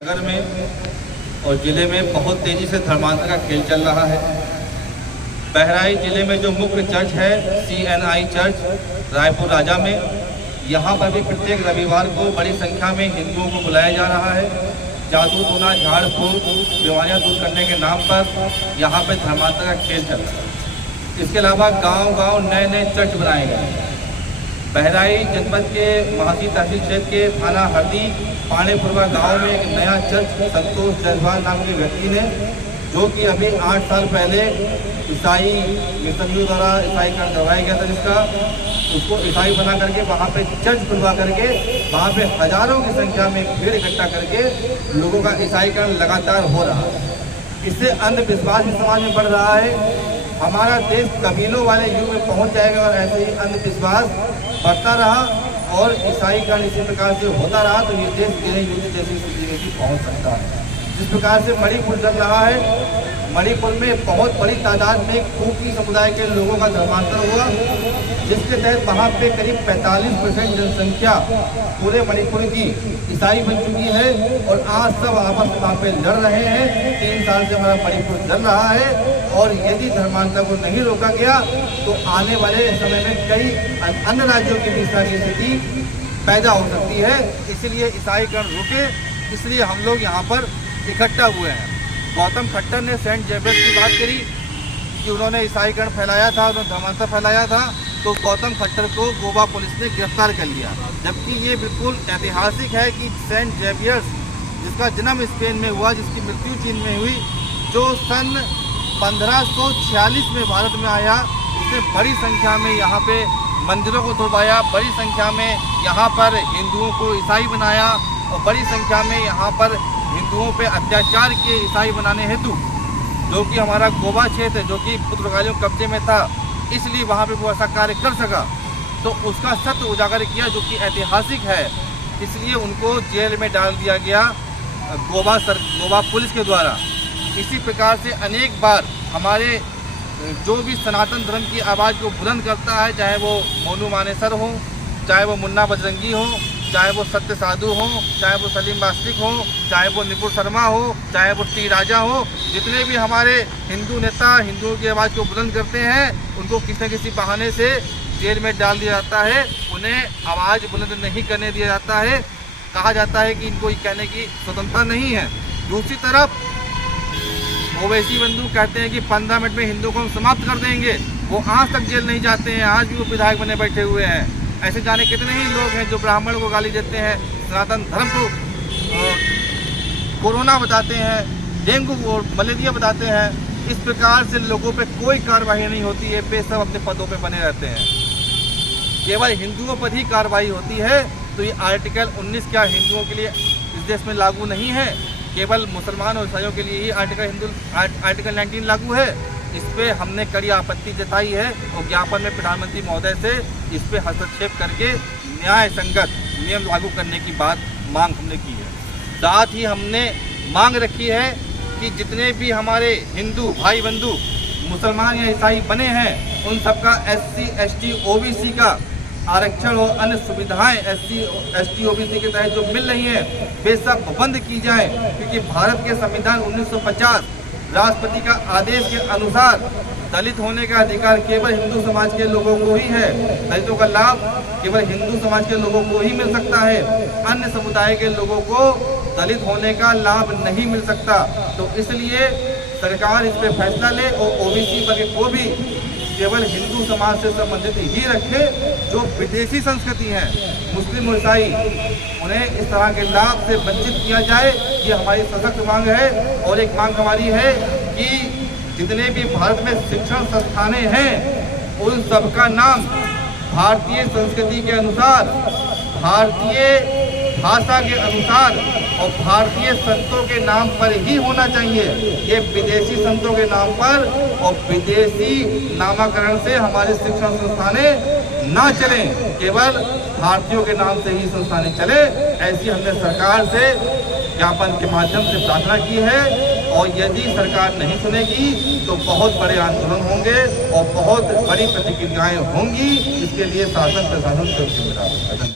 नगर में और ज़िले में बहुत तेज़ी से धर्मांतर का खेल चल रहा है। बहराइच ज़िले में जो मुख्य चर्च है CNI चर्च रायपुर राजा में, यहाँ पर भी प्रत्येक रविवार को बड़ी संख्या में हिंदुओं को बुलाया जा रहा है। जादू टोना झाड़ फूक बीमारियाँ दूर करने के नाम पर यहाँ पर धर्मांतर का खेल चल रहा है। इसके अलावा गांव-गांव नए चर्च बनाए गए हैं। बहराइच जनपद के महासी तहसील क्षेत्र के थाना हरदी पानेपुरवा गांव में एक नया चर्च संतोष जयसवाल नाम के व्यक्ति ने, जो कि अभी 8 साल पहले ईसाई मिशनरियों द्वारा ईसाईकरण करवाया गया था, जिसका उसको ईसाई बना करके वहाँ पे चर्च खुलवा करके वहाँ पे हजारों की संख्या में भीड़ इकट्ठा करके लोगों का ईसाईकरण लगातार हो रहा है। इससे अंधविश्वास भी समाज में बढ़ रहा है। हमारा देश कबीलों वाले युग में पहुँच जाएगा और ऐसे ही अंधविश्वास बढ़ता रहा और ईसाईकरण इसी प्रकार से होता रहा तो ये देश गिरे युद्ध जैसी स्थिति में भी पहुँच सकता है। जिस प्रकार से मणिपुर चल रहा है, मणिपुर में बहुत बड़ी तादाद में कुकी समुदाय के लोगों का धर्मांतर हुआ, जिसके तहत वहाँ पे करीब 45% जनसंख्या पूरे मणिपुर की ईसाई बन चुकी है और आज सब आपस में वहाँ पे लड़ रहे हैं। 3 साल से हमारा मणिपुर लड़ रहा है और यदि धर्मांतर को नहीं रोका गया तो आने वाले समय में कई अन्य राज्यों की भी इस तरह की स्थिति पैदा हो सकती है। इसलिए ईसाईकरण रुके, इसलिए हम लोग यहाँ पर इकट्ठा हुए हैं। गौतम खट्टर ने सेंट जेवियर्स की बात करी कि उन्होंने ईसाईकरण फैलाया था, उन्होंने धर्मांतर फैलाया था, तो गौतम खट्टर को गोवा पुलिस ने गिरफ्तार कर लिया। जबकि ये बिल्कुल ऐतिहासिक है कि सेंट जेवियर्स, जिसका जन्म स्पेन में हुआ, जिसकी मृत्यु चीन में हुई, जो सन 1546 में भारत में आया, उसने बड़ी संख्या में यहाँ पे मंदिरों को तुड़वाया, बड़ी संख्या में यहाँ पर हिंदुओं को ईसाई बनाया और बड़ी संख्या में यहाँ पर हिंदुओं पे अत्याचार किए ईसाई बनाने हेतु, जो कि हमारा गोवा क्षेत्र है, जो कि पुर्तगालियों के कब्जे में था, इसलिए वहाँ पे वो ऐसा कार्य कर सका। तो उसका सत्य उजागर किया, जो कि ऐतिहासिक है। इसलिए उनको जेल में डाल दिया गया गोवा पुलिस के द्वारा। इसी प्रकार से अनेक बार हमारे जो भी सनातन धर्म की आवाज़ को बुलंद करता है, चाहे वो मोनू मानेसर हो, चाहे वो मुन्ना बजरंगी हो, चाहे वो सत्य साधु हो, चाहे वो सलीम वास्तिक हो, चाहे वो निपुण शर्मा हो, चाहे वो टी राजा हो, जितने भी हमारे हिंदू नेता हिंदुओं की आवाज़ को बुलंद करते हैं, उनको किसी न किसी बहाने से जेल में डाल दिया जाता है। उन्हें आवाज़ बुलंद नहीं करने दिया जाता है। कहा जाता है कि इनको ये कहने की स्वतंत्रता नहीं है। दूसरी तरफ ओवैसी बंधु कहते हैं कि 15 मिनट में हिंदुओं को हम समाप्त कर देंगे। वो आज तक जेल नहीं जाते हैं, आज भी वो विधायक बने बैठे हुए हैं। ऐसे जाने कितने ही लोग हैं जो ब्राह्मण को गाली देते हैं, सनातन धर्म को कोरोना बताते हैं, डेंगू और मलेरिया बताते हैं। इस प्रकार से लोगों पे कोई कार्रवाई नहीं होती है, वे सब अपने पदों पे बने रहते हैं। केवल हिंदुओं पर ही कार्रवाई होती है। तो ये आर्टिकल 19 क्या हिंदुओं के लिए इस देश में लागू नहीं है? केवल मुसलमान और ईसाइयों के लिए ही आर्टिकल 19 लागू है। इस पर हमने कड़ी आपत्ति जताई है और ज्ञापन में प्रधानमंत्री महोदय से इस पर हस्तक्षेप करके न्याय संगत नियम लागू करने की मांग हमने की है। साथ ही हमने मांग रखी है कि जितने भी हमारे हिंदू भाई बंधु मुसलमान या ईसाई बने हैं, उन सबका SC ST OBC का आरक्षण और अन्य सुविधाएं SC ST OBC के तहत जो मिल रही हैं, वे सब बंद की जाए। क्योंकि भारत के संविधान 1950 राष्ट्रपति का आदेश के अनुसार दलित होने का अधिकार केवल हिंदू समाज के लोगों को ही है। दलितों का लाभ केवल हिंदू समाज के लोगों को ही मिल सकता है। अन्य समुदाय के लोगों को दलित होने का लाभ नहीं मिल सकता। तो इसलिए सरकार इस पर फैसला ले और OBC वर्ग को भी केवल हिंदू समाज से संबंधित ही रखे। जो विदेशी संस्कृति है, मुस्लिम और ईसाई, उन्हें इस तरह के लाभ से वंचित किया जाए, ये हमारी सशक्त मांग है। और एक मांग हमारी है कि जितने भी भारत में शिक्षण संस्थानें हैं, उन सबका नाम भारतीय संस्कृति के अनुसार, भारतीय भाषा के अनुसार और भारतीय संतों के नाम पर ही होना चाहिए। ये विदेशी संतों के नाम पर और विदेशी नामकरण से हमारे शिक्षण संस्थानें ना चलें, केवल भारतीयों के नाम से ही संस्थानें चले। ऐसी हमने सरकार से ज्ञापन के माध्यम से प्रार्थना की है। और यदि सरकार नहीं सुनेगी तो बहुत बड़े आंदोलन होंगे और बहुत बड़ी प्रतिक्रियाएं होंगी। इसके लिए शासन प्रशासन से जिम्मेदार है।